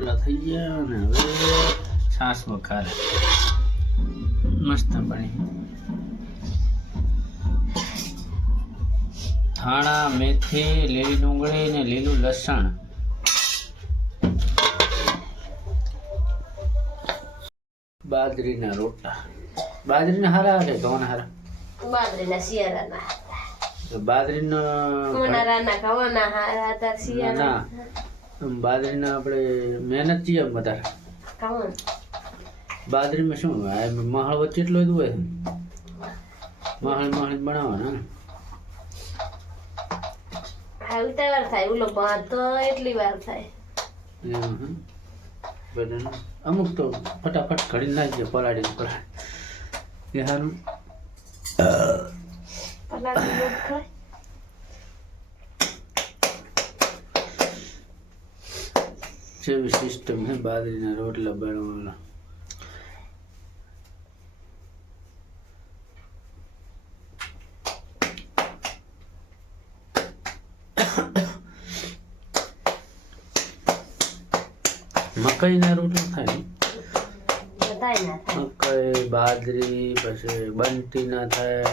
રોટલા થઈ ગયા અને હવે છાશ વઘારે મસ્ત બની. ધાણા, મેથી, લીલી ડુંગળી ને લીલું લસણ. બાજરીના રોટલા. બાજરીના હારા છે ઘઉંના હારા? બાજરીના શિયાળાના. બાજરીના ઉનાળાના ઘઉંના હારા હતા શિયાળા. બાજરીના આપણે મહેનત છીએ વધારે. ઘઉં બાજરીમાં શું મહાળ વચ્ચે એટલો જ હોય. મહાળ બનાવવાના. હા ઉતાવળ થાય. ઓલો ભાત તો એટલી વાર થાય. અમુક તો ફટાફટ ઘડી નાખીએ પલાળી એ સારું. જેવી સિસ્ટમ છે બાજરીના રોટલા બનાવવાના. મકાઈના રોટલા થાય. મકાઈ, બાજરી, પછી બંટી ના થાય,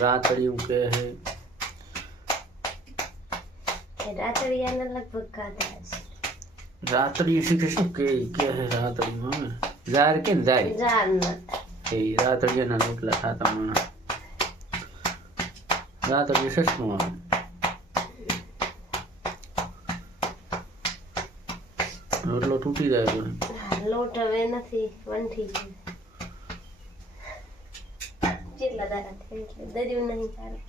રાતડિયું કે હે. રાતડિયાના લગભગ ખાધા છે. રાતડિયું શીખે શું કે હે રાતડિયું? જાર કે જાય એ રાતડિયાના રોટલા ખાતા મને. રાતડિયું સસનું આવે. રોટલો તૂટી જાય તો લોટ હવે નથી વંઠી જેટલા દાડા થાય એટલે દર્યું નહીં ચાલે.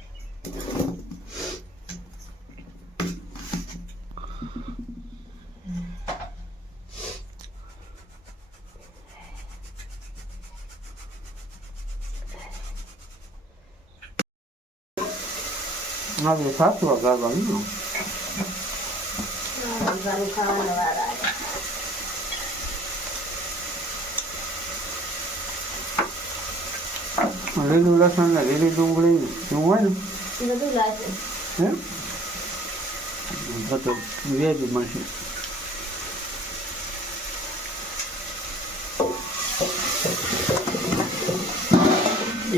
આપણે સાચવા ગાવાનું ખાવાના વાળા લીલું લસણ ને લીલી ડુંગળી એવું હોય ને બધું લાગે. બધું વેજ મળશે.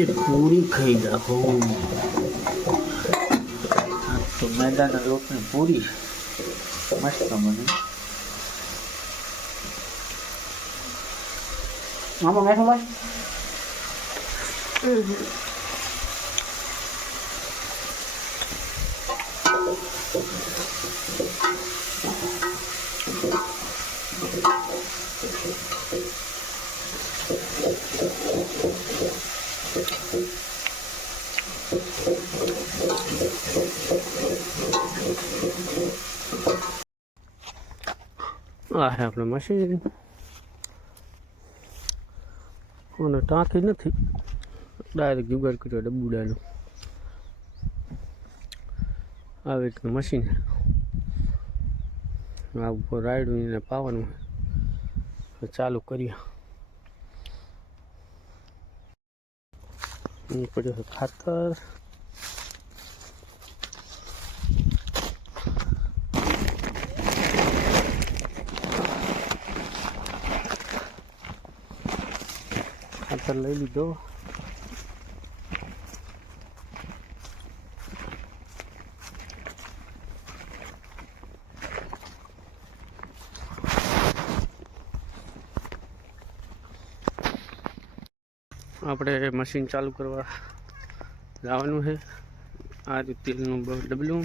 એ પૂરી ખાઈ નાખો. તો મેદાના લોટની પૂરી મસ્ત બને. આમાં મેઠો ભાઈ આ હે આપણે મશીન અને ટાંકી નથી, ડાયરેક્ટ જુગાડ કર્યો ડબ્બુડાનું. આવી રીતનું મશીન આ ઉપર રાયડું એને પાવાનું ચાલુ કરીએ. પડ્યો છે ખાતર. ખાતર લઈ લીધો. આપણે મશીન ચાલુ કરવા જવાનું છે. આ રીતે તેલનું ડબલું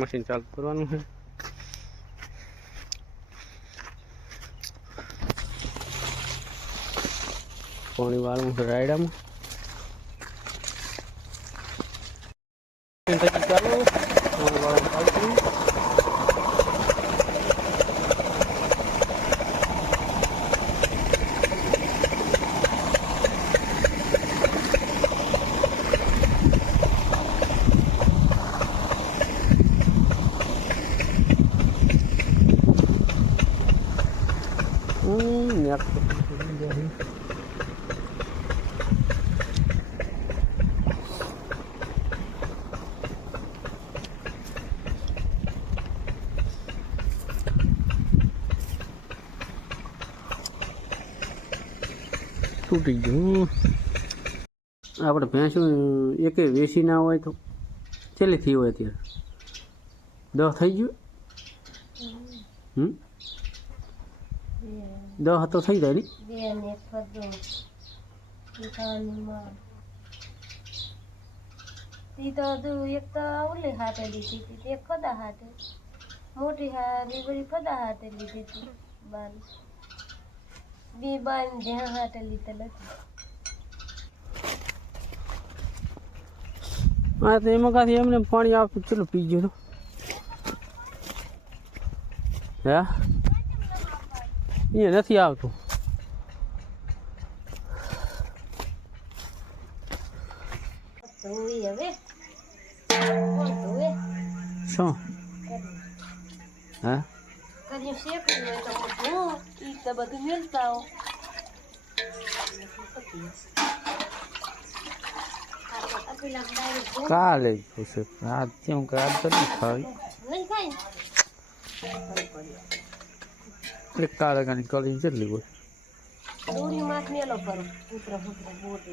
મશીન ચાલુ કરવાનું છે. પાણી વાળવું છે રાયડામાં. ચાલુ પાણી વાળવાનું ચાલતું. તૂટી ગયું. આપણે ભેંસું એકે વેસી ના હોય તો કેટલી થઈ હોય અત્યારે 10 થઈ ગયું. 10 તો થઈ જાય ને. એક તો ઓલી હાથે લીધી હતી, એક ખોદા હાથે, મોટી હારી બધી ખોદા હાથે લીધી હતી. બે બાન જ્યાં હાથે લીધેલ હતી. હા તો એમાં કાંથી એમને પાણી આવતું ચલો પી ગયો તો હે એ નથી આવતું. ધોવી હવે કોણ ધોવે? શું હા કદી શેકવું હોય તો હું ઈ તો બધું મેલતા હો. કાલે પૂછે રાત કેમ કે રાત તો નહીં ખાવી નહીં ખાય એક કાલે કાની કરી કેટલી હોય દોરી માથ મેલો કરો પુત્ર બોટે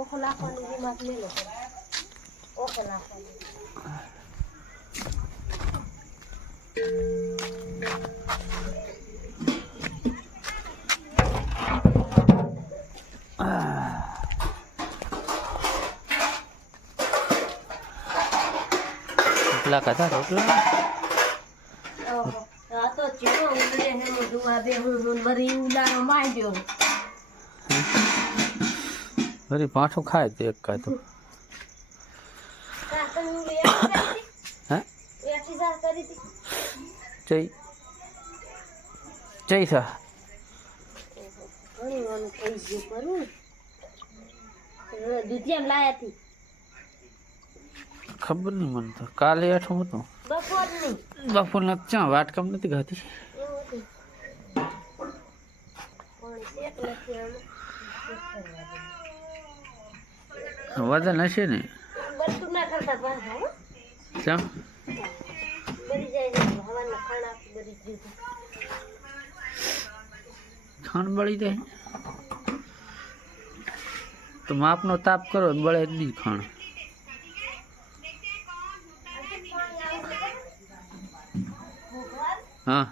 ઓખો લાખવાની માથ મેલો કરો ઓખો લાખવાની. રોટલા ખાધા રોટલા આ તો ચીરો ઉડે હે મોઢું આ બે હું મરી ઉલાનો માંડ્યો વળી પાછું ખાય તો એક ખાય તો કાકન ઉલે હા એક્સરસાઇઝ કરી હતી જય સા ઘણી વાનું થઈ ગયું કરું દૂધિયામ લાયા હતી ખબર નહીં મને તો કાલે આઠું હતું બપોરના ચા વાટકામ નથી ખાતી વજન હશે ને ચા ખાંડ બળી જાય તો માપનો તાપ કરો બળે જ નહીં ખાણ. હા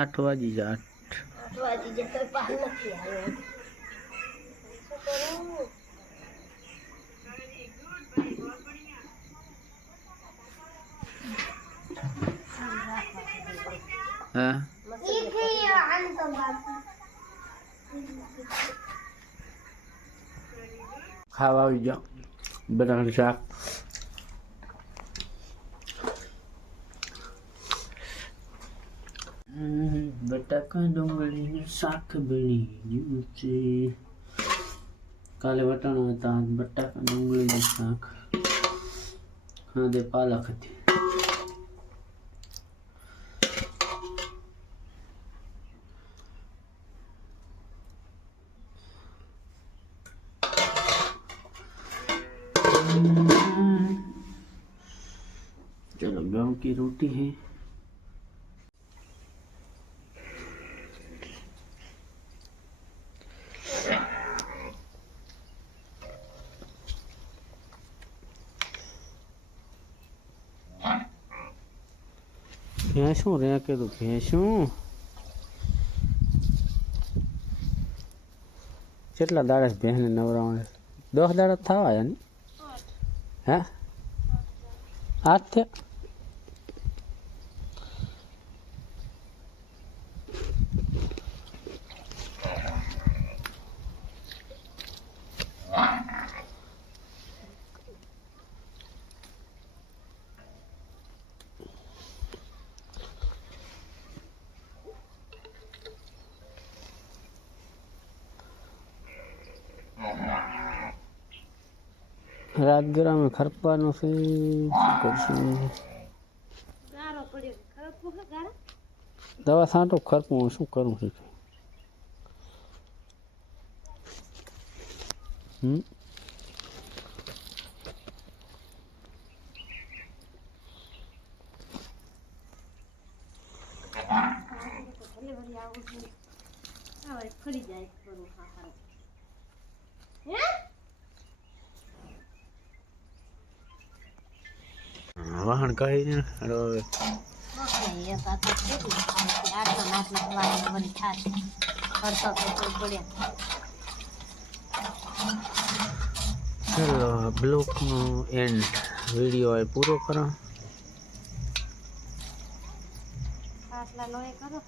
આઠ વાગી જાય 8 વાગી જાય તો પાલ નથી આવ્યો. હા ખાવા આવી જાઓ બટાકાનું શાક બટાકા ડુંગળીનું શાક બની ગયું છે. કાલે વટાણા હતા બટાકા ડુંગળીનું શાક ખાધે પાલક હતી. चलो गेहूं की रोटी है ભેંસું રે કીધું ભેંસું કેટલા દાડા ભેંસને નવરાવણે 10 દાડા થવા ને હે 8 થયા. રાજગરામાં ખરપાનું છે શું કરશું ગારો પડ્યો ખરપું હે ગારો દવા છાંટો ખરપું શું કરું છે ભલે ભલે આવું છે હવે ફરી જાય કરું હા હારો હે વાહન કહી ને હવે ચલો બ્લોકનો એન્ડ વિડીયો એ પૂરો કરો આટલા લોહે કરો